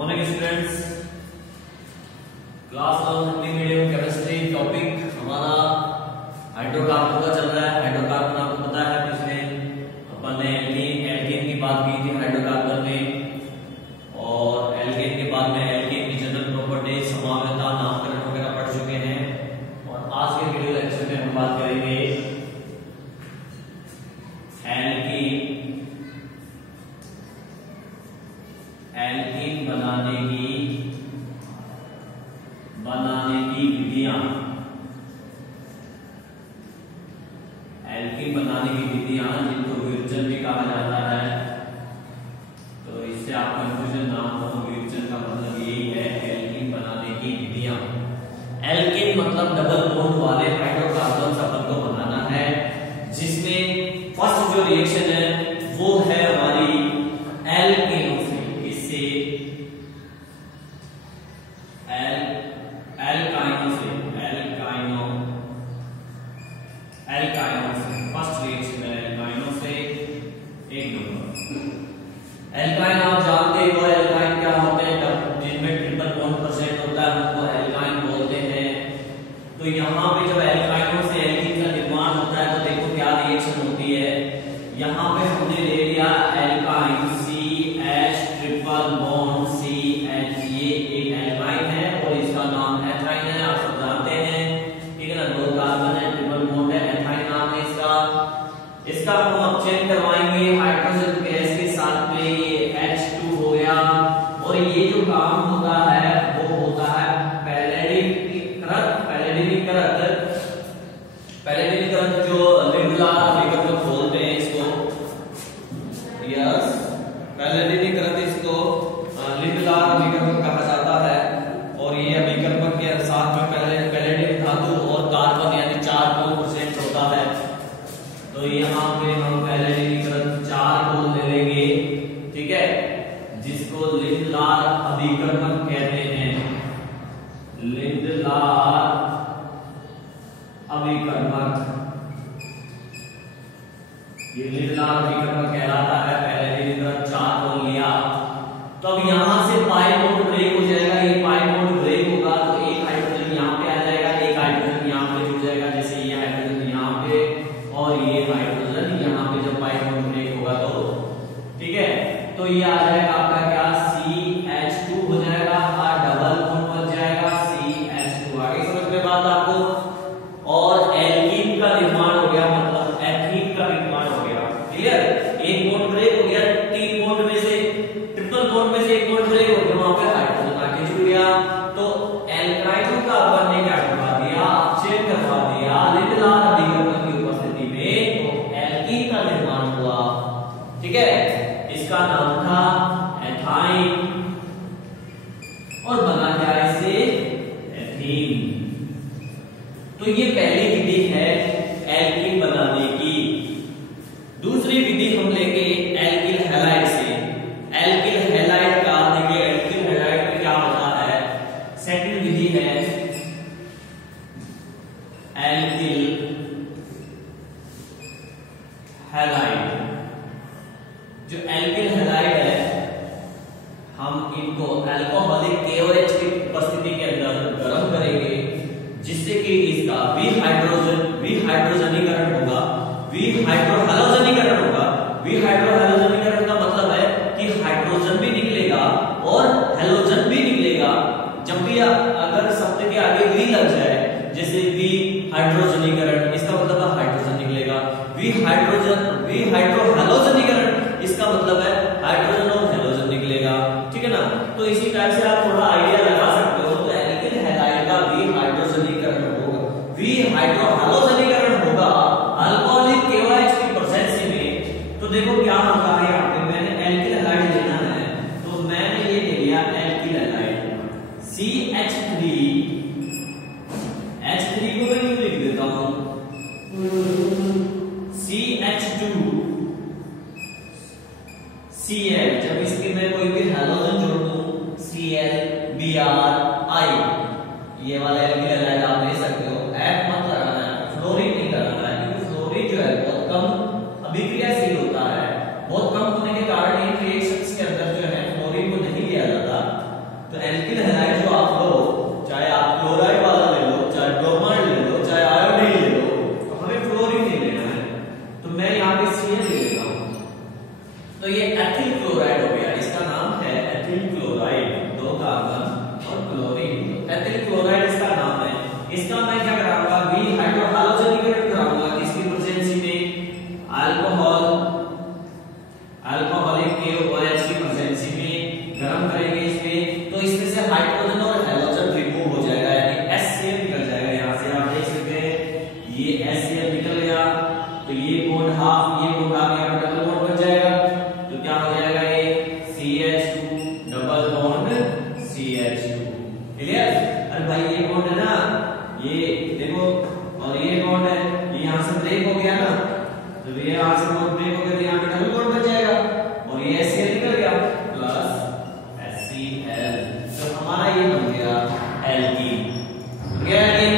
Morning students, class 11 Hindi medium chemistry topic हमारा hydrocarbon का चल रहा है। हाइड्रोकार्बन आपको पता है, पिछले अपन ने एल्केन की बात की थी हाइड्रोकार्बन में, और एल्केन के बाद में एल्केन की जनरल प्रॉपर्टीज, समावयवता, नामकरण वगैरह पढ़ चुके हैं। और आज के वीडियो लेक्चर में हम बात करेंगे एल्कीन बनाने की विधियां। एल्कीन बनाने की विधियां जिनको विरचन भी कहा जाता है, तो इससे आप कंफ्यूजन ना हो। विरचन का मतलब यही है, एल्कीन बनाने की विधियां। एल्कीन मतलब डबल बॉन्ड वाले हाइड्रोकार्बन अपन को बनाना है, जिसमें फर्स्ट जो रिएक्शन है वो है हमारी एल्कीन से। इससे एल्काइनो से फर्स्ट रिएक्शन है एल्काइनो से। एक नंबर एल्काइन आप जानते हो, एल्काइन क्या होते हैं, जिनमें ट्रिपल बॉन्ड प्रेजेंट होता है उनको एल्काइन बोलते हैं। तो यहाँ पे जब एल्काइनो से एल्कीन का निर्माण होता है तो देखो क्या रिएक्शन होती है। यहाँ पे हमने ले लिया alkyne CH triple bond CH, ये एक एल्काइन है और इसका नाम एथाइन है, आप सब जानते हैं, ठीक है ना। दो कार्बन है, ट्रिपल बॉन्ड है, एथाइन नाम है इसका। इसका हम अब चेंज करवाएंगे हाइड्रोजन गैस के साथ में, ये H2 हो गया। और ये जो काम होता है वो होता है पैलेडिनीकरण, जो लिंगुलार अभिकर्मक बोलते हैं इसको। यस, पैलेडिनीकरण इसको लिंगुलार अभिकर्मक कहा जाता है। और ये अभिकर्मक के साथ में पैलेडिन धातु और कार्बन यानी 4 को प्रेजेंट होता है। तो यहाँ पे हम पैलेडिनीकरण 4 को ले लेंगे, ठीक है, जिसको लिंगुलार अभिकर्मक कहते हैं। लिंगुलार अभिकर्मक, ये लिंगुलार अभिकर्मक कहलाता है। पैलेडिनीकरण 4 को लिया, तो अब यहां से पाई बॉन्ड ब्रेक हो जाएगा। ये पाई बॉन्ड ब्रेक होगा तो एक हाइड्रोजन यहाँ पे आ जाएगा, एक हाइड्रोजन यहाँ पे जुड़ जाएगा, जैसे ये हाइड्रोजन यहाँ पे और ये हाइड्रोजन यहाँ पे। जब पाई बॉन्ड ब्रेक होगा तो ठीक है, तो ये आ जाएगा आपका क्या, CH2 हो जाएगा, डबल बॉन्ड बन जाएगा CH2। आगे समझ में बात आपको। और एल्कीन का निर्माण हो गया, मतलब एथीन का निर्माण हो गया। क्लियर, एक बॉन्ड ब्रेक हो गया, 3 बॉन्ड में से ट्रिपल बॉन्ड में से एक बॉन्ड ब्रेक हो गया, वहां पे हाइड्रोजन आके जुड़ गया। तो एल्काइनो का अपन ने क्या करवा दिया, चेंज करवा दिया लिंगुलार अभिकर्मक की उपस्थिति में, तो एल्कीन का निर्माण हुआ। ठीक है, इसका नाम था एथाइन और बना क्या इससे, एथीन। तो ये पहली विधि है एल्कीन बनाने की। दूसरी विधि हम लेंगे एल्किल हैलाइड से। एल्किल हैलाइड का देखिए, एल्किल हैलाइड में क्या होता है, सेकंड विधि है एल्किल हैलाइड। जो एल्किल हैलाइड है, हम इनको अल्कोहलिक KOH की उपस्थिति के अंदर गर्म करेंगे, जिससे कि इसका विहाइड्रोजनीकरण होगा। विहाइड्रोहैलोजनीकरण होगा। विहाइड्रोहैलोजनीकरण का मतलब है कि हाइड्रोजन भी निकलेगा और हैलोजन भी निकलेगा। जब भी अगर शब्द के आगे वी लग जाए, जैसे विहाइड्रोजनीकरण, इसका मतलब है हाइड्रोजन निकलेगा। विहाइड्रोहैलोजनीकरण, इसका मतलब है हाइड्रोजन और हैलोजन निकलेगा। ठीक है ना। तो इसी टाइप से आप थोड़ा आइडिया लगा सकते हो। तो एल्किल हैलाइड का विहाइड्रोजनीकरण होगा, विहाइड्रोहैलोजनीकरण होगा अल्कोहलिक KOH की प्रेजेंस में। तो देखो क्या होता है, यहाँ पे मैंने एल्किल हैलाइड लेना है, तो मैंने ये ले लिया एल्किल हैलाइड CH3। H3 को मैं यूं लिख देता हूं, CH2 Cl। जब इसके में कोई भी हैलोजन जोड़ दूं, ClBrI, ये वाला एल्किल हैलाइड आप ले सकते हो। F मत लगाना है, फ्लोरीन नहीं लगाना है, क्योंकि फ्लोरीन जो है बहुत कम अभिक्रियाशील होता है। बहुत कम होने के कारण ये रिएक्शंस के अंदर जो है फ्लोरीन को नहीं लिया जाता। गर्म करेंगे इसमें, तो इसमें से हाइड्रोजन और हैलोजन रिमूव हो जाएगा, यानी HCl निकल जाएगा। यहाँ से आप देख सकते हैं ये HCl निकल गया, तो ये बॉन्ड हाफ, ये बॉन्ड हाफ, यहाँ पे डबल बॉन्ड बन जाएगा, तो क्या हो जाएगा ये CH2 double bond CH2। Clear? अरे भाई ये बॉन्ड है ना, ये देखो, और ये बॉन्ड है, ये यहाँ से ब्रेक हो गया ना, तो ये यहाँ से बॉन्ड ब्रेक हो गया, तो यहाँ पे डबल बॉन्ड बन जाएगा, और ये HCl निकल गया प्लस HCl, तो हमारा ये बन गया एल्कीन। क्या है?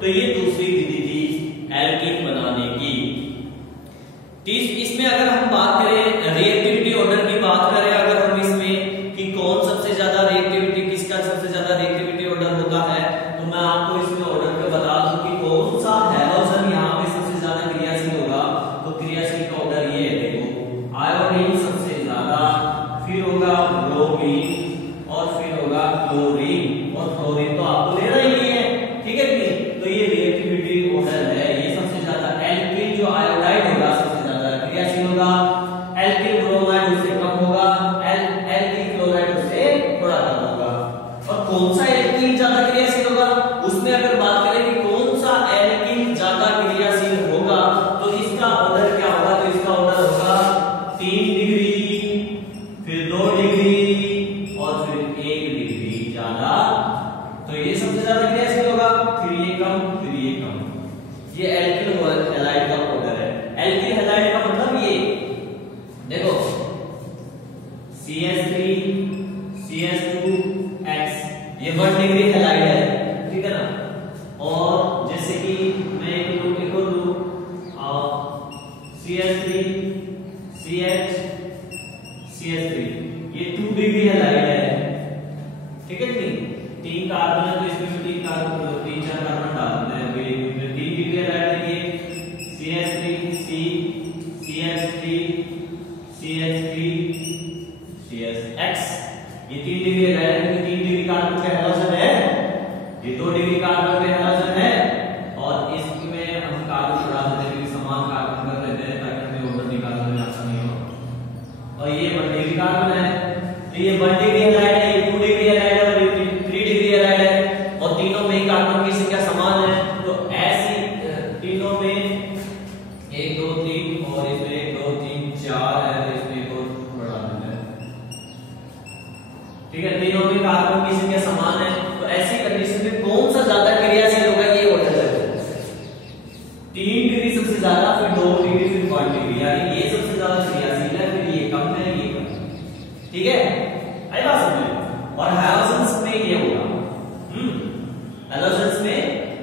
तो ये दूसरी विधि थी एल्कीन बनाने की। इसमें अगर हम बात करें रिएक्टिविटी ऑर्डर की बात करें अगर हम इसमें कि कौन सबसे ज्यादा रिएक्टिविटी, किसका सबसे ज्यादा रिएक्टिविटी ऑर्डर होता है, तो मैं आपको इसमें ऑर्डर पे बता दूं कि कौन सा हैलोजन यहाँ पे सबसे ज्यादा क्रियाशील होगा। तो क्रियाशील का ऑर्डर ये है, देखो आयोडीन सबसे ज्यादा, फिर होगा ब्रोमीन, और फिर होगा क्लोरीन, और फ्लोरीन तो आपको लेना ही नहीं है, ठीक है कि? तो ये रिएक्टिविटी ऑर्डर है, ये सबसे ज्यादा एल्किल जो आयोडाइड होगा सबसे ज्यादा क्रियाशील होगा, एल्किल ब्रोमाइड उससे कम होगा, एल्किल क्लोराइड उससे थोड़ा कम होगा। और कौन सा एल्किल ज्यादा क्रियाशील होगा, उसमें अगर बात करें कि कौन सा एल्किल ज्यादा क्रियाशील होगा, तो इसका ऑर्डर क्या होगा, तो इसका ऑर्डर होगा 3 डिग्री, फिर 2 डिग्री, और फिर 1 डिग्री ज्यादा, तो ये सबसे ज्यादा क्रियाशील होगा, फिर ये कम, फिर ये कम। ये एल्किल हैलाइड का ऑर्डर है। एल्किल हैलाइड का मतलब ये देखो CH3 CH2X, ये 1 डिग्री हैलाइड है, ठीक है ना। और जैसे कि मैं एक और लूं CH3 CH CH3, ये 2 डिग्री हैलाइड है, ठीक है नहीं? 3 कार्बन है, तो इसमें भी 3 कार्बन, 3-4 कार्बन डाल देते हैं, 3 डिग्री हैलाइड है, CH3 C CH3 CH3 CHX, ये 3 डिग्री हैलाइड है, 3 डिग्री कार्बन पे हैलोजन है, ये 2 डिग्री कार्बन पे हैलोजन है, और इसमें हम कार्बन बढ़ा देते हैं, समान कार्बन कर लेते हैं ताकि हमें ऑर्डर निकालने में आसानी हो। और ये 1 डिग्री कार्बन है, तो ये 1 डिग्री हैलाइड है, ये 2 डिग्री हैलाइड है, और ये 3 डिग्री हैलाइड है, और तीनों में कार्बन की संख्या समान है, तो ऐसी तीनों में 1 2 3, और इसमें 1 2 3 4 है, तो इसमें एक और बढ़ा देते हैं, ठीक है? तीनों में कार्बन की संख्या समान है, तो ऐसी कंडीशन में कौन सा ज्यादा क्रियाशील होगा, ये ऑर्डर है। 3 डिग्री सबसे ज्यादा, फिर 2 डिग्री, फिर 1 डिग्री, यानी ये सबसे ज्यादा क्रियाशील है, फिर ये कम है, ये कम है, ठीक है? आई बात समझ में? और हैलोजन्स में ये होगा, हैलोजन्स में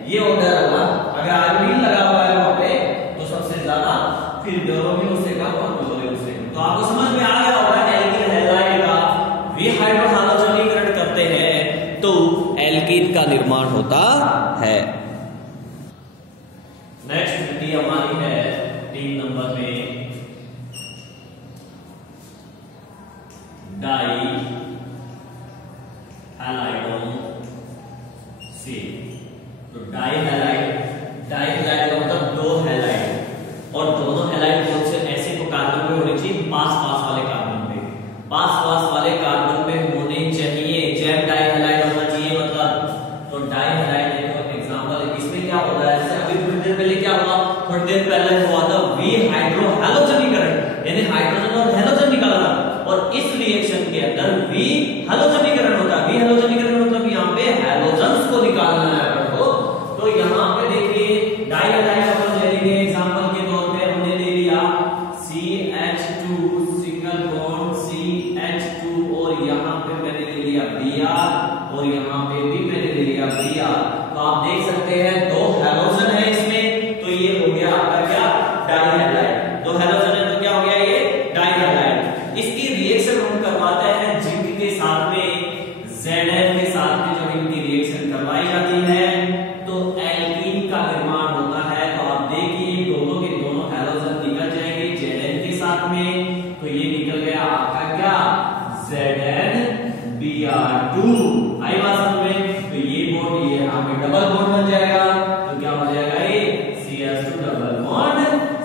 ये ऑर्डर होगा, अगर आयोडीन लगा हुआ है वहां पे तो सबसे ज्यादा, फिर ब्रोमीन उससे कम, और क्लोरीन उससे कम। तो आपको समझ में आ गया होगा एल्किल हैलाइड का विहाइड्रोहालोजनीकरण करते हैं तो एल्कीन का निर्माण होता है। नेक्स्ट विधि हमारी है 3 नंबर में डाई हैलाइडोन से। तो डाई हैलाइड का मतलब 2 हैलाइड, और दोनों हैलाइड कौन से ऐसे को कार्बन पे होने चाहिए, पास वाले कार्बन पे, पास वाले कार्बन पे होने चाहिए, जैम डाई हैलाइड होना चाहिए मतलब। तो डाई हैलाइड देखो एग्जांपल, इसमें क्या होता है, जैसे अभी थोड़ी देर पहले क्या हुआ, थोड़ी देर पहले हुआ था विहाइड्रोहालोजनीकरण, यानी हाइड्रोजन और हैलोजन निकालना, और इस रिएक्शन के अंदर विहालोजनीकरण होता है। विहालोजनीकरण मतलब यहाँ पे हैलोजन्स को निकालना है अपन को। तो यहाँ पे देखिए डाई हैलाइड अपन ले लेंगे, एग्जांपल के तौर पे हमने ले लिया CH2 सिंगल बॉन्ड CH2, और यहाँ पे मैंने ले लिया Br, और यहाँ पे भी मैंने ले लिया Br। तो आप देख सकते हैं 2 हैलोजन है इसमें, तो ये हो गया आपका क्या, डाई हैलाइड। 2 हैलोजन है तो क्या हो गया, ये डाई हैलाइड। इसकी रिएक्शन हम करवाते हैं जिंक के साथ में, Zn के साथ में, जब इनकी रिएक्शन करवाई जाती है तो एल्कीन का निर्माण होता है। तो आप देखिए दोनों के दोनों हैलोजन निकल जाएंगे Zn के साथ में, तो ये निकल गया आपका क्या, ZnBr2। आई बात समझ में? तो ये बॉन्ड ये यहाँ पे डबल बॉन्ड बन जाएगा, तो क्या हो जाएगा, ये CH2 double bond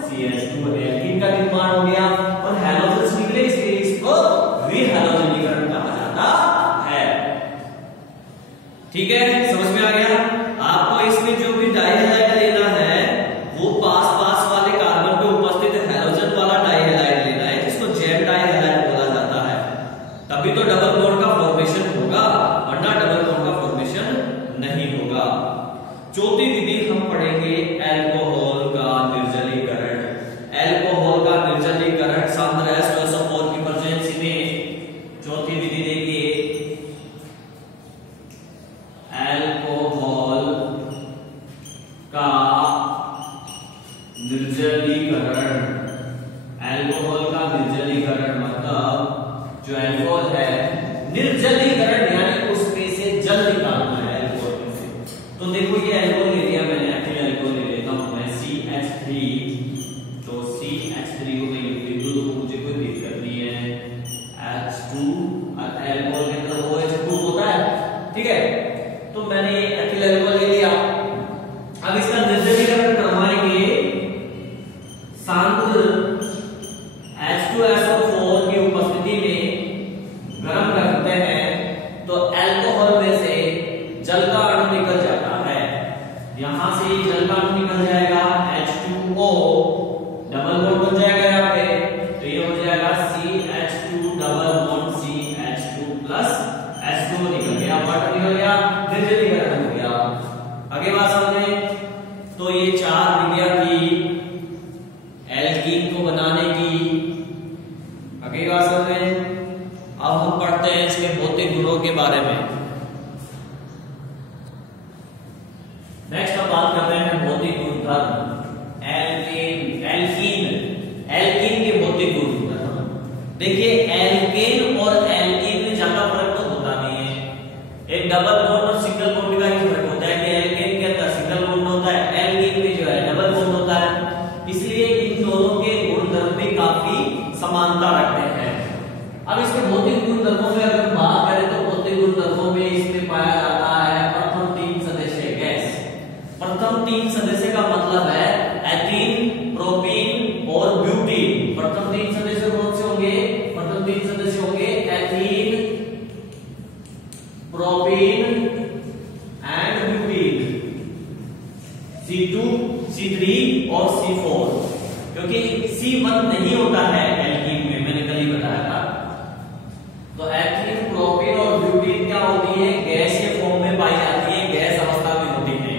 CH2, alkene का निर्माण हो गया। और हैलोजन निकले, इसको विहालोजनीकरण कहा जाता है। ठीक है, समझ में आ गया। आपको इसमें जो भी डाइहैलाइड लेना है वो पास पास वाले कार्बन पे उपस्थित हैलोजन वाला डाइहैलाइड लेना है, जिसको जेम डाइहैलाइड बोला जाता है। तभी तो डबल बॉन्ड का फॉर्मेशन होगा, वरना डबल बॉन्ड का फॉर्मेशन नहीं होगा। चौथी विधि हम पढ़ेंगे एल्कोहल का निर्जलीकरण। एल्कोहल का निर्जलीकरण सांद्र H2SO4 की प्रेजेंस में। चौथी विधि देखिए, एल्कोहल का निर्जलीकरण। एल्कोहल का निर्जलीकरण मतलब जो एल्कोहल है, निर्जलीकरण यानी उसमें से जल निकालना है एल्कोहल में से। तो देखो ये एल्कोहल ले लिया मैंने, एथिल एल्कोहल ले लेता हूं मैं CH3। तो CH3 को मैं लिख दूं तो मुझे कोई दिक्कत नहीं है। H2 और एल्कोहल के अंदर OH होता है, ठीक है। तो मैंने ये एथिल एल्कोहल ले लिया। अब इसका निर्जलीकरण करवाएंगे सांद्र H2SO4 की उपस्थिति में गर्म करते हैं, तो एल्कोहल में से जल का अणु निकल जाता है। यहां से जल का अणु निकल जाएगा H2O, डबल बॉन्ड बन जाएगा यहाँ पे। तो ये हो जाएगा CH2 double bond CH2 plus H2O निकल गया, वाटर निकल गया, निर्जलीकरण हो गया। आगे बात समझे। तो ये चार विधियां थी एल्कीन को बनाने की। आगे बात समझे। अब हम पढ़ते हैं इसके भौतिक गुणों के बारे में। नेक्स्ट हम बात करते हैं भौतिक गुणधर्म। एल्कीन एल्कीन के भौतिक गुणधर्म। देखिए एल्केन और एल्कीन में ज्यादा फर्क तो होता नहीं है। एक डबल बॉन्ड और सिंगल बॉन्ड का ही फर्क होता है कि एल्केन के अंदर सिंगल बॉन्ड होता है, एल्कीन में जो है डबल बॉन्ड होता है। इसलिए इन दोनों के गुणधर्म भी काफी समानता रखते हैं। अब इसके भौतिक गुणधर्मों में अगर बात करें तो भौतिक गुणधर्मों में इसमें पाया जाता है प्रथम तीन सदस्य गैस। प्रथम तीन सदस्य का मतलब है एथीन, प्रोपीन और ब्यूटीन। प्रथम तीन सदस्य कौन से होंगे? प्रथम तीन सदस्य होंगे ethene, propene and butene. C2, C3 और C4। क्योंकि C1 नहीं होता है एल्कीन में, मैंने कल ही बताया था। तो एथीन, प्रोपीन और ब्यूटीन क्या होती है? गैस के फॉर्म में पाई जाती है, गैस अवस्था में होती है।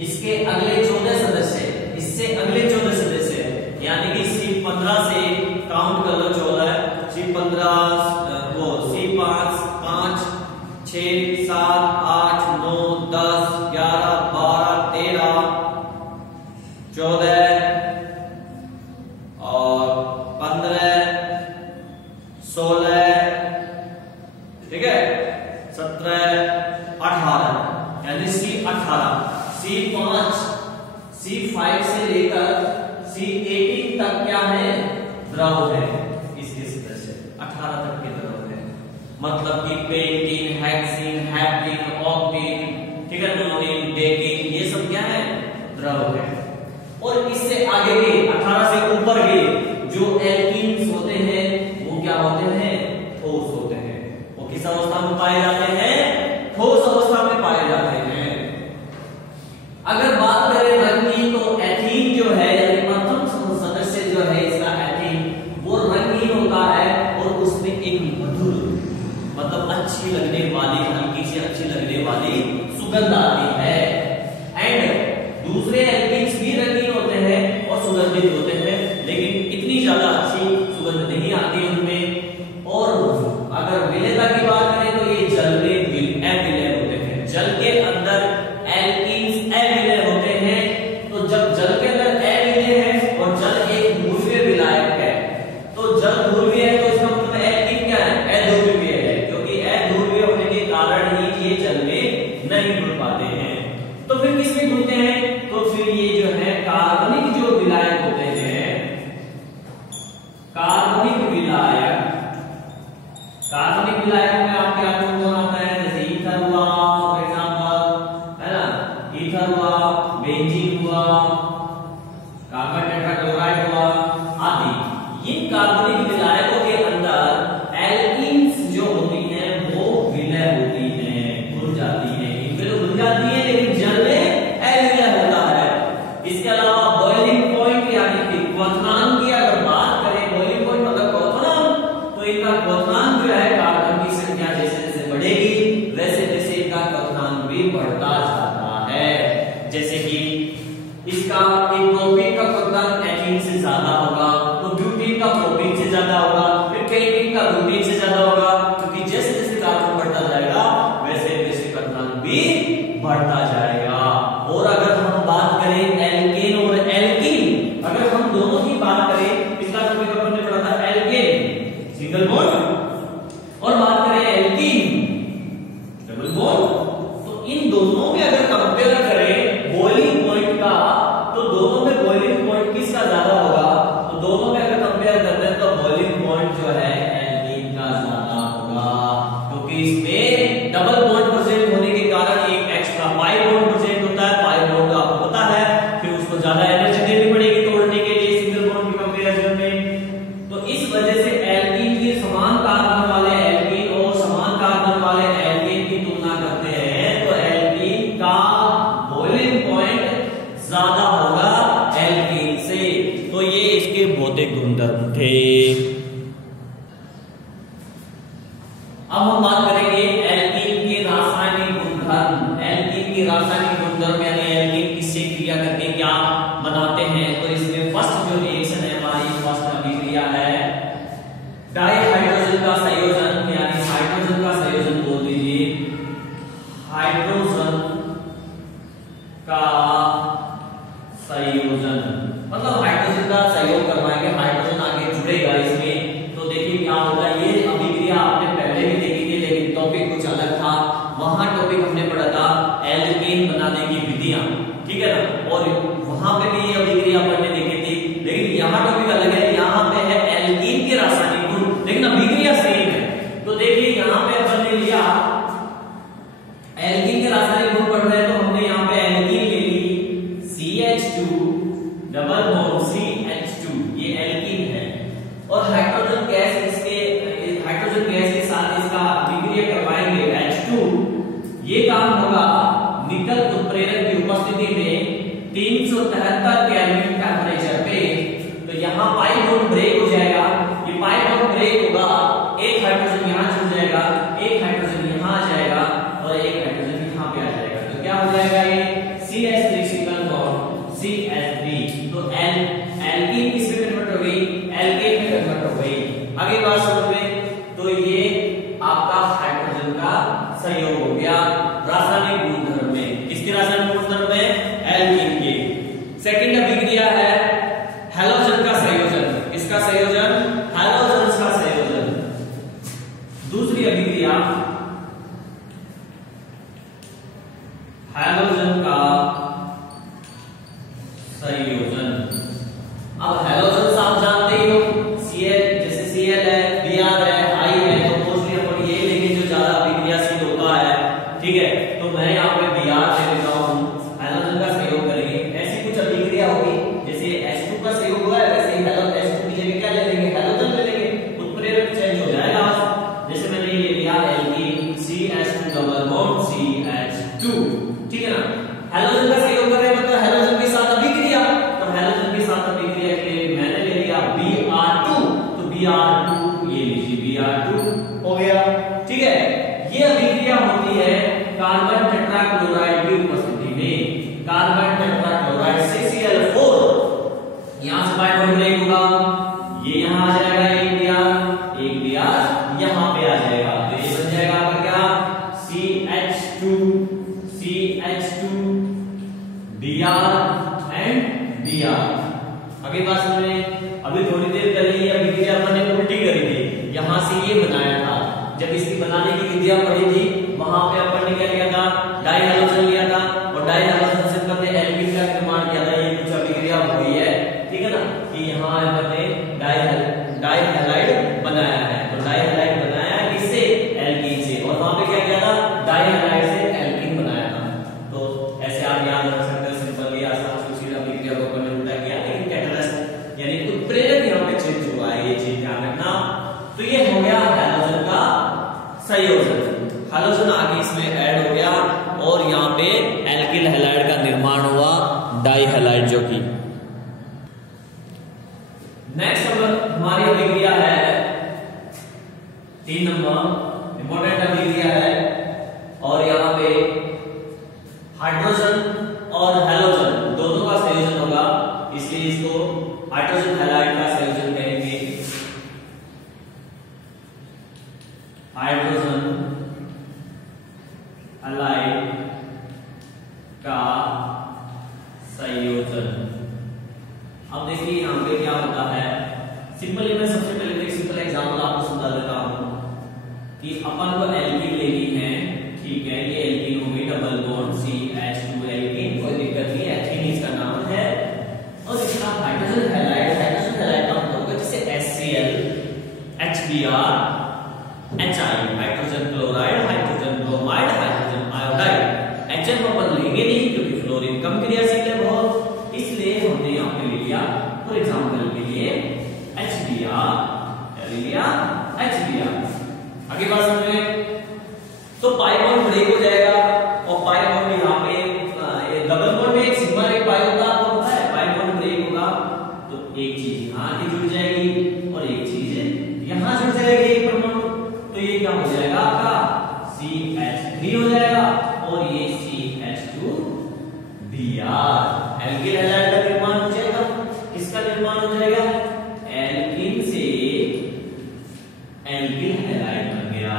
इसके अगले 14 सदस्य, इससे अगले 14 सदस्य यानी कि C15 से काउंट कर लो 14, C15 वो C5, 5, 6, 7, 8, 9, 10, 11, 12, 13, 14 और 15, 16, ठीक है, 17, 18 यानी C18। C5 से लेकर C18 तक क्या है? द्रव है। इसके सदस्य 18 तक के द्रव है। मतलब कि पेंटीन, हेक्सीन, हेप्टीन, ऑक्टीन, ठीक है, नोनिन, डेकिन, ये सब क्या है? द्रव है। और इससे आगे के 18 से ऊपर के जो एल्कीन्स होते हैं वो क्या होते हैं? ठोस होते हैं। वो किस अवस्था में पाए जाते हैं? ठोस अवस्था में पाए जाते हैं। अगर बात करें रंगीन, तो एथीन जो है यानी प्रथम सदस्य जो है इसका एथीन, वो रंगीन होता है और उसमें एक मधुर मतलब अच्छी लगने वाली, हल्की सी अच्छी लगने वाली सुगंध आती है। एंड दूसरे एल्कीन्स भी रंगीन होते हैं और सुगंधित होते हैं, लेकिन इतनी ज्यादा अच्छी सुगंध नहीं आती उनमें। और अगर विलेयता की बात करें तो ये जल में अविलेय होते हैं। जल के अंदर एल्कीन्स अविलेय होते हैं। तो जब जल के अंदर अविलेय है और जल एक ध्रुवीय विलायक है, तो जल ध्रुवीय है तो इसका मतलब एल्कीन क्या है? अध्रुवीय है। क्योंकि अध्रुवीय होने के कारण ही ये जल में नहीं घुल पाते हैं। तो फिर किसमें घुलते हैं? तो फिर ये जो है कार्बनिक जो विलायक होते हैं, कार्बनिक विलायक, कार्बनिक विलायक में आपके हाथ में कौन आता है? जैसे ईथर हुआ फॉर एग्जांपल, है ना, ईथर हुआ, बेंजीन हुआ, कार्बन टेट्राक्लोराइड हुआ आदि। इन कार्बनिक विलायकों के अंदर एल्कीन्स जो होती हैं वो विलय होती हैं, घुल जाती हैं। रासायनिक गुणधर्म यानी एल्कीन किससे क्रिया करके क्या बनाते हैं, तो इसमें फर्स्ट जो रिएक्शन है हमारी फर्स्ट अभिक्रिया है डाइहाइड्रोजन का संयोजन, यानी हाइड्रोजन का संयोजन बोल दीजिए, हाइड्रोजन का संयोजन, मतलब हाइड्रोजन का सहयोग करवाएंगे, हाइड्रोजन आगे जुड़ेगा इसमें। तो देखिए क्या होगा, ये अभिक्रिया आपने पहले भी देखी थी लेकिन टॉपिक कुछ अलग था, वहां टॉपिक हमने पढ़ा था एल्कीन बनाने की विधियां, ठीक है ना, और वहां पे भी ये अभिक्रिया हमने देखी थी, लेकिन यहाँ टॉपिक अलग है, यहाँ पे है एल्कीन के रासायनिक गुण, लेकिन अभिक्रिया सेम है। तो देखिए यहाँ पे अपन ने लिया एल्कीन के रासायनिक गुण पढ़ रहे हैं, तो हमने यहाँ पे एल्कीन ले ली CH2 डबल बॉन्ड CH2, ये एल्कीन है, और हाइड्रोजन गैस इसके हाइड्रोजन गैस के साथ इसका अभिक्रिया करवाएंगे H2, ये काम होगा निकल उत्प्रेरक की उपस्थिति में 373 केल्विन टेंपरेचर पे। तो यहाँ पाई बॉन्ड ब्रेक हो जाएगा, ये पाई बॉन्ड ब्रेक होगा, एक हाइड्रोजन यहाँ जुड़ जाएगा, एक हाइड्रोजन यहाँ आ जाएगा और एक हाइड्रोजन यहाँ पे आ जाएगा, तो क्या हो जाएगा ये CH3 सिंगल बॉन्ड CH3। तो एल्कीन किस में कन्वर्ट हो गई, एल्केन में कन्वर्ट हो गई। आगे बात समझ में, तो ये आपका हाइड्रोजन का संयोग हो गया रासायनिक गुणधर्म में, किसके रासायनिक गुणधर्म में, एल्कीन के। सेकंड अभिक्रिया है हैलोजन का संयोजन, इसका संयोजन हैलोजन का संयोजन। दूसरी अभिक्रिया हैलोजन का संयोजन। अब हैलोजन आप जानते ही हो, Cl जैसे Cl है, Br है, I है, तो मोस्टली अपन ये लेंगे जो ज्यादा अभिक्रियाशील होता है, ठीक है, तो मैं यहाँ पे Br ले लेता हूँ, हैलोजन का संयोग करेंगे, ऐसी कुछ अभिक्रिया होगी जैसे H2 का संयोग हुआ है, वैसे ही H2 की जगह क्या ले लेंगे, हैलोजन ले लेंगे, उत्प्रेरक चेंज हो जाएगा। जैसे मैंने ये लिया alkene CH2 double bond CH2, ठीक है ना, हैलोजन का संयोग कर रहे हैं मतलब हैलोजन के साथ अभिक्रिया, तो हैलोजन के साथ अभिक्रिया के लिए मैंने ले लिया Br2, तो Br2 ये लीजिए Br2 हो गया, ठीक है। ये अभिक्रिया होती है कार्बन टेट्राक्लोराइड की उपस्थिति में, कार्बन टेट्राक्लोराइड से Cl4, यहां से पाई बॉन्ड ब्रेक होगा, ये यहां आ जाएगा, एक Br यहां पे आ जाएगा, तो ये बन जाएगा आपका क्या CH2 Br एंड Br। अगली बात समझें, अभी थोड़ी देर पहले ये अभिक्रिया मैंने उल्टी करी थी, यहां से ये बनाया था, जब इसकी बनाने की विधियां पढ़ी थी वहां पे अपन ने क्या किया था, डाई हैलोजन लिया था, और डाई हैलोजन से अपन ने एल्कीन का निर्माण किया था, ये कुछ अभिक्रिया हुई है, ठीक है ना, कि यहाँ अपन ने डाई हैलाइड बनाया है, तो डाई हैलाइड बनाया है किससे, एल्कीन से, और वहां पे क्या किया था, डाई हैलाइड से एल्कीन बनाया था। तो ऐसे आप याद रख सकते हो, सिंपली आसान सूची अभिक्रिया को अपन ने उल्टा किया, लेकिन कैटलिस्ट यानी उत्प्रेरक यहाँ पे चेंज हुआ है, ये चीज ध्यान रखना। तो ये हो गया हैलोजन का संयोजन, हैलोजन आगे इसमें ऐड हो गया और यहाँ पे एल्किल हैलाइड का निर्माण हुआ, डाई हैलाइड जो की। नेक्स्ट हमारी अभिक्रिया है 3 नंबर इंपॉर्टेंट अभिक्रिया है, और यहाँ पे हाइड्रोजन और हैलोजन दोनों का संयोजन होगा, इसलिए इसको हाइड्रोजन हैलाइड का संयोजन कहेंगे, हाइड्रोजन हैलाइड का संयोजन। अब देखिए यहाँ पे क्या होता है, सिंपली मैं सबसे पहले एक सिंपल एग्जांपल आपको समझा देता हूं कि अपन को एल्कीन लेनी है, ठीक है, ये एल्कीन हो गई डबल बॉन्ड CH2 एल्कीन, कोई दिक्कत नहीं, एथीन इसका नाम है, और इसका हाइड्रोजन हैलाइड का मतलब होगा जैसे HCl HBr HI, hydrogen chloride, hydrogen bromide, hydrogen iodide. HF अपन लेंगे नहीं क्योंकि फ्लोरीन कम क्रियाशील है बहुत, इसलिए हमने यहाँ पे ले लिया फॉर एग्जांपल के लिए HBr, ले लिया HBr। आगे बात समझे, तो पाई बॉन्ड ब्रेक हो जाएगा, और पाई बॉन्ड यहाँ पे डबल बॉन्ड में एक सिग्मा एक पाई होगा, आपको पता है, पाई बॉन्ड ब्रेक होगा तो एक चीज यहाँ आके जुड़ जाएगी और एक चीज यहाँ जुड़ जाएगी, एक परमाणु, तो ये क्या हो जाएगा आपका CH3 हो जाएगा, और ये CH2 Br एल्किल हैलाइड का निर्माण हो जाएगा। किसका निर्माण हो जाएगा? एल्किन से एल्किल हैलाइड बन गया।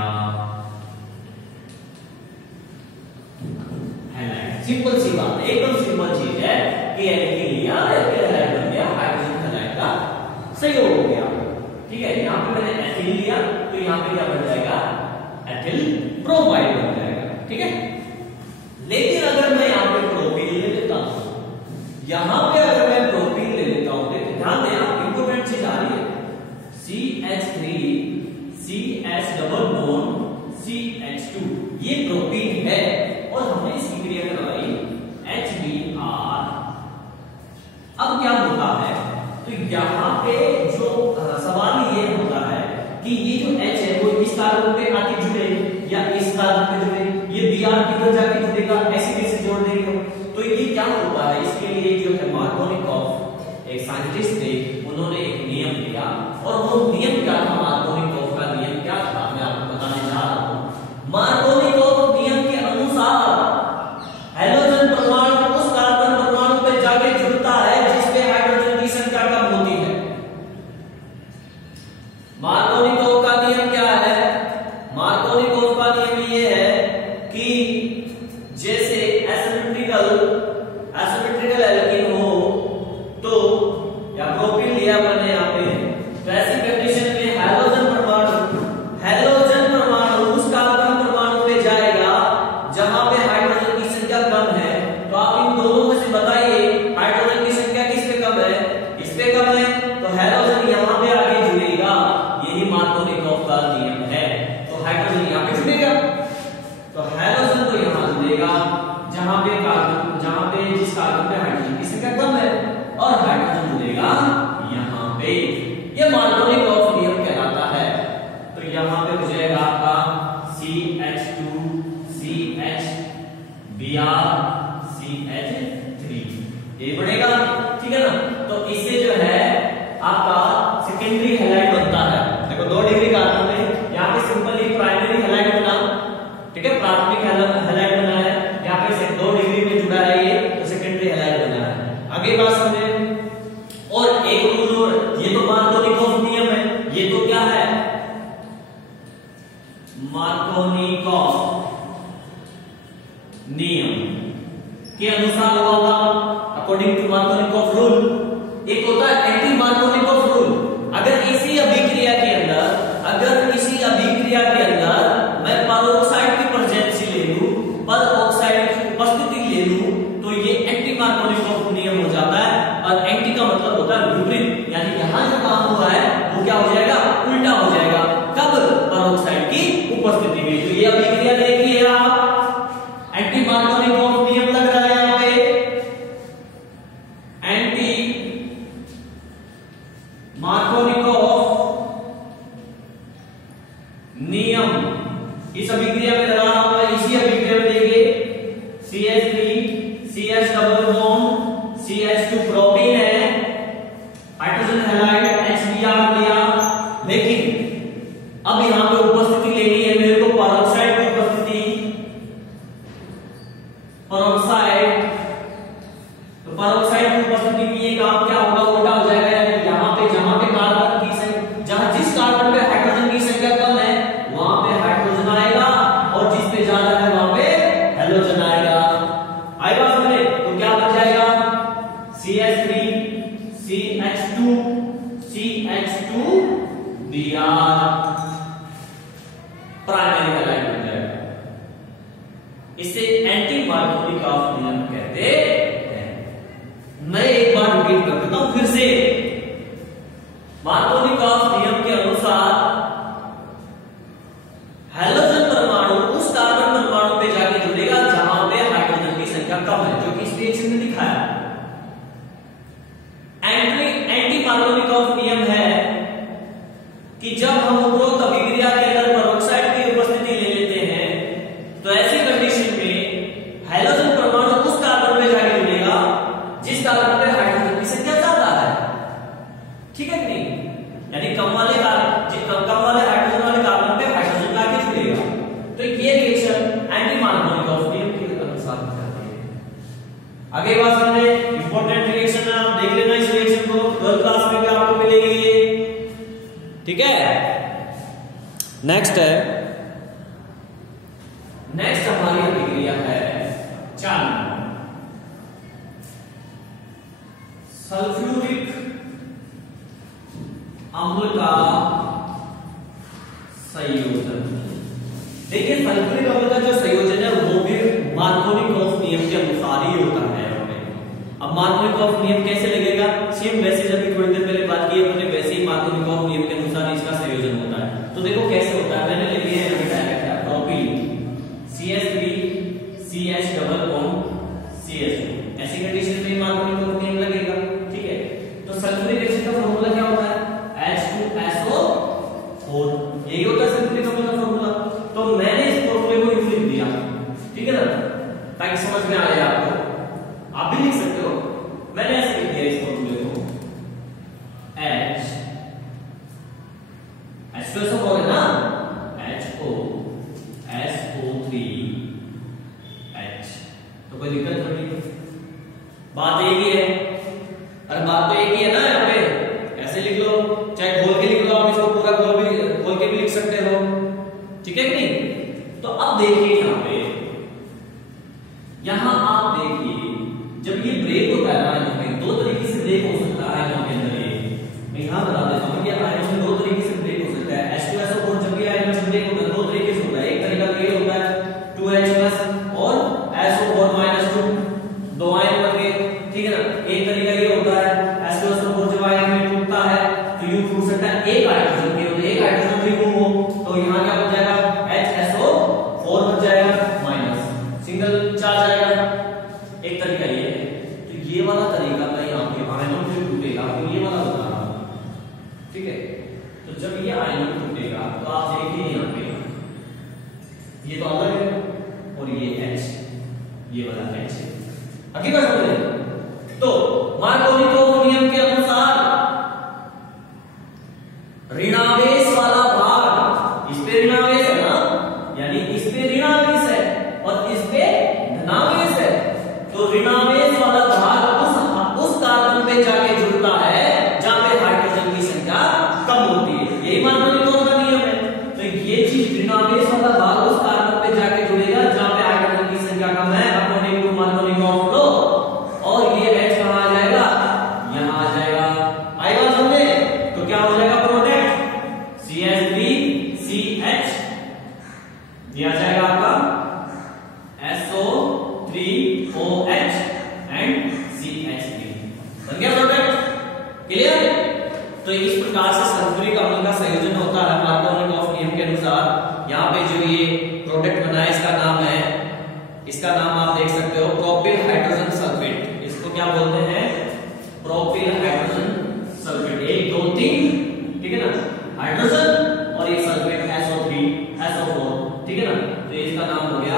हैलाइड सिंपल सी बात है, एकदम सिंपल चीज है कि एल्किन लिया एल्किल हैलाइड बन गया, हाइड्रोजन हैलाइड का संयोग हो गया। ठीक है, यहाँ पे मैंने एथिल लिया तो यहाँ पे क्या बन जाएगा? एथिल ब्रोमाइड बन जाएगा। ठीक है, लेकिन अगर मैं यहाँ पे प्रोपीन ले लेता हूं, यहाँ पे अगर मैं प्रोपीन ले लेता हूं, तो ध्यान दें, आप इंपॉर्टेंट चीज आ रही है, CH3 CH double bond CH2, ये प्रोपीन है और हमने इसकी क्रिया करवाई HBr। अब क्या होता है, तो यहाँ पे जो सवाल ये होता है कि ये जो H है वो इस कार्बन पे आके जुड़े या इस कार्बन पे जुड़े, ये Br किधर जाके जुड़ेगा, ऐसे कैसे जोड़ देंगे? तो ये क्या होता है, इसके लिए जो है मार्कोनिकॉफ एक साइंटिस्ट थे, उन्होंने एक नियम दिया और वो नियम क्या था? मार्कोनिकॉफ का नियम क्या था, मैं आपको बताने जा रहा हूं। मार्कोनिकॉफ नियम के अनुसार हैलोजन परमाणु उस कार्बन परमाणु पे जाके जुड़ता है जिसपे हाइड्रोजन की संख्या कम होती है। मार्कोनिकॉफ का नियम क्या है? मार्कोनिकॉफ का नियम ये है कि जैसे एसिमेट्रिकल एल्कीन हो तो, या प्रोपीन लिया मैंने यहाँ पे, तो ऐसी कंडीशन में हैलोजन परमाणु उस कार्बन परमाणु पे जाएगा जहां पे हाइड्रोजन की संख्या कम है। तो आप इन दोनों में से बताइए हाइड्रोजन की संख्या किस पे कम है? इस पे कम है, तो हैलोजन यहाँ पे आके जुड़ेगा। यही मार्कोनिकॉफ का नियम है। तो हाइड्रोजन यहाँ पे जुड़ेगा, तो हैलोजन तो यहाँ जुड़ेगा जहां पे जिस कार्बन पे हाइड्रोजन की संख्या कम है, और हाइड्रोजन जुड़ेगा यहाँ पे। ये मार्कोनिकॉफ नियम कहलाता है। तो यहाँ पे हो जाएगा आपका CH2 CH Br CH3, ये बढ़ेगा। ठीक है ना, तो इससे जो है आपका सेकेंडरी हैलाइड बनता है। देखो 2 डिग्री कार्बन में यहाँ पे सिंपली प्राइमरी हैलाइड बना, ठीक है, प्राथमिक हैलाइड बना है, यहाँ पे 2 डिग्री में जुड़ा है ये, तो सेकेंडरी हैलाइड बना है। आगे बात समझे। और एक रूल और, ये तो मार्कोनिकॉफ नियम है, ये तो क्या है? मार्कोनिकॉफ नियम के अनुसार होगा, अकॉर्डिंग टू मार्कोनिकॉफ रूल। एक होता है एंटी मार्कोनिकॉफ रूल। अगर इसी अभिक्रिया के अंदर मैं पेरोक्साइड की प्रेजेंस ले लूं, पेरोक्साइड की उपस्थिति ले लूं, तो ये एंटी मार्कोनिकॉफ नियम हो जाता है। और एंटी का मतलब होता है विपरीत, यानी यहां जो काम हुआ है वो क्या हो जाएगा? उल्टा हो जाएगा। कब? पेरोक्साइड की उपस्थिति में। तो ये अभिक्रिया देखिए आप, एंटी मार्कोनिकॉफ नियम लग रहा है यहाँ पे, एंटी मार्कोनिकॉफ नियम इस अभिक्रिया में लगा हुआ है। इसी अभिक्रिया में देखिए CH3 CH double bond CH2 propene है, हाइड्रोजन हैलाइड HBr लिया, लेकिन अब यहां पे उपस्थिति लेनी है मेरे को पेरोक्साइड की उपस्थिति, पेरोक्साइड। तो पेरोक्साइड की उपस्थिति में ये काम क्या होगा? उल्टा हो जाएगा। यानी यहाँ पे जहां पे कार्बन की संख्या, जिस कार्बन पे हाइड्रोजन की संख्या कम है वहां पे हाइड्रोजन आएगा, और जिस पे ज्यादा है वहां पे हैलोजन आएगा। आएगा समझे? तो क्या बन जाएगा? CH3 CH2 CH2 Br, primary halide बन जाएगा। इसे एंटी मार्कोनिकॉफ नियम कहते हैं। मैं एक बार रिपीट कर देता हूं फिर से। मार्कोनिकॉफ नियम के अनुसार हैलोजन परमाणु उस कार्बन परमाणु पे जाके जुड़ेगा जहां पे हाइड्रोजन की संख्या कम है, जो कि इस रिएक्शन में दिखाया। एंटी मार्कोनिकॉफ नियम है कि जब हम उपरोक्त अभिक्रिया के अंदर पेरोक्साइड की उपस्थिति ले लेते हैं, तो ऐसी कंडीशन में हैलोजन परमाणु उस कार्बन पे जाके जुड़ेगा जिस कार्बन पे हाइड्रोजन की संख्या ज्यादा है। ठीक है कि नहीं? यानी कम वाले हाइड्रोजन वाले कार्बन पे हाइड्रोजन जाके जुड़ेगा। तो ये रिएक्शन एंटी मार्कोनिकॉफ नियम के अनुसार जाती है। आगे बात समझे, इंपॉर्टेंट रिएक्शन है, आप देख लेना इस रिएक्शन को, 12th क्लास में भी आपको मिलेगी ये, ठीक है। नेक्स्ट है, नेक्स्ट हमारी अभिक्रिया है 4 सल्फ्यूरिक अम्ल का संयोजन। देखिए सल्फ्यूरिक अम्ल का जो संयोजन है वो भी मार्कोनिकॉफ नियम के अनुसार ही होता है। अब मार्कोनिकॉफ नियम कैसे लगेगा, सेम वैसे जब भी थोड़ी देर पहले बात की हमने वैसे ही मार्कोनिकॉफ नियम के अनुसार इसका संयोजन होता है। तो देखो कैसे होता है, मैंने लिख लिया है डायरेक्ट है propylene CH3 CH double bond CH2, ऐसी कंडीशन में मार्कोनिकॉफ नियम लगेगा, ठीक है। तो सल्फ्यूरिक एसिड का फार्मूला क्या होता है, H2SO4, यही होता है सल्फ्यूरिक अम्ल का फार्मूला। तो मैंने इस फार्मूले को यूं लिख दिया, ठीक है ना, ताकि समझ में आ जाए आपको। आप भी लिख सकते हो, मैंने ऐसे लिख दिया इस फार्मूले को, H2SO4 है ना, HOSO3H, तो कोई दिक्कत थोड़ी है, बात एक ही है। अरे बात तो एक ही है ना, यहाँ पे ऐसे लिख लो, चाहे खोल के लिख लो, आप इसको पूरा खोल के भी लिख सकते हो, ठीक है कि नहीं। तो अब देखिए यहाँ आप देखिए जब ये ब्रेक होता है ना, यहाँ पे दो तरीके से ब्रेक हो सकता है यहाँ के अंदर। मैं यहाँ बता देता हूँ कि आयनों में दो तरीके से ब्रेक हो सकता है। H2SO4 जब भी आयनों से ब्रेक होता है दो तरीके से होता है। एक तरीका तो ये होता है 2H+ और SO4-2, दो आयन बन गए, ठीक है ना। एक तरीका ये होता है H2SO4 जब आयन में टूटता है तो यूं टूट सकता है एक हाइड्रोजन के, तो एक हाइड्रोजन रिमूव हो तो यहाँ क्या बन जाएगा, HSO4 बन जाएगा, माइनस सिंगल चार्ज आएगा। एक तरीका ये है। तो ये वाला तरीका मैं यहाँ पे आयनों से टूटेगा तो ये वाला बता रहा हूँ, ठीक है। तो जब ये आयनों में टूटेगा तो आप देखिए यहाँ पे ये तो अलग है और ये H, ये वाला H है, हकीकत समझे। तो मार्कोनिकॉफ नियम के अनुसार ऋणावेश वाला भाग, इस पे ऋणावेश है ना, यानी इस पे ऋणावेश है और इस पे धनावेश है, तो ऋणावेश वाला भाग उस कार्बन पे जाके जुड़ता है जहां पे हाइड्रोजन की संख्या कम होती है। यही मार्कोनिकॉफ का नियम है। तो ये चीज ऋणावेश वाला भाग उस कार्बन पे जाके जुड़ेगा जहां पे हाइड्रोजन की संख्या कम है, अकॉर्डिंग टू मार्कोनिकॉफ लॉ। और ये H कहां आ जाएगा, यहां आ जाएगा, आएगा समझे। तो क्या हो जाएगा प्रोडक्ट CH3CH, ये आ जाएगा आपका SO3OH एंड CH3, बन गया प्रोडक्ट, क्लियर। तो इस प्रकार से सल्फ्यूरिक अम्ल का संयोजन होता है मार्कोनिकॉफ नियम के अनुसार। यहाँ पे जो ये प्रोडक्ट बना है इसका नाम है, इसका नाम आप देख सकते हो प्रोपिल हाइड्रोजन सल्फेट। इसको क्या बोलते हैं, प्रोपिल हाइड्रोजन सल्फेट। 1 2 3, ठीक है ना, हाइड्रोजन और एक सल्फेट SO3 SO4, ठीक है ना। तो इसका नाम हो गया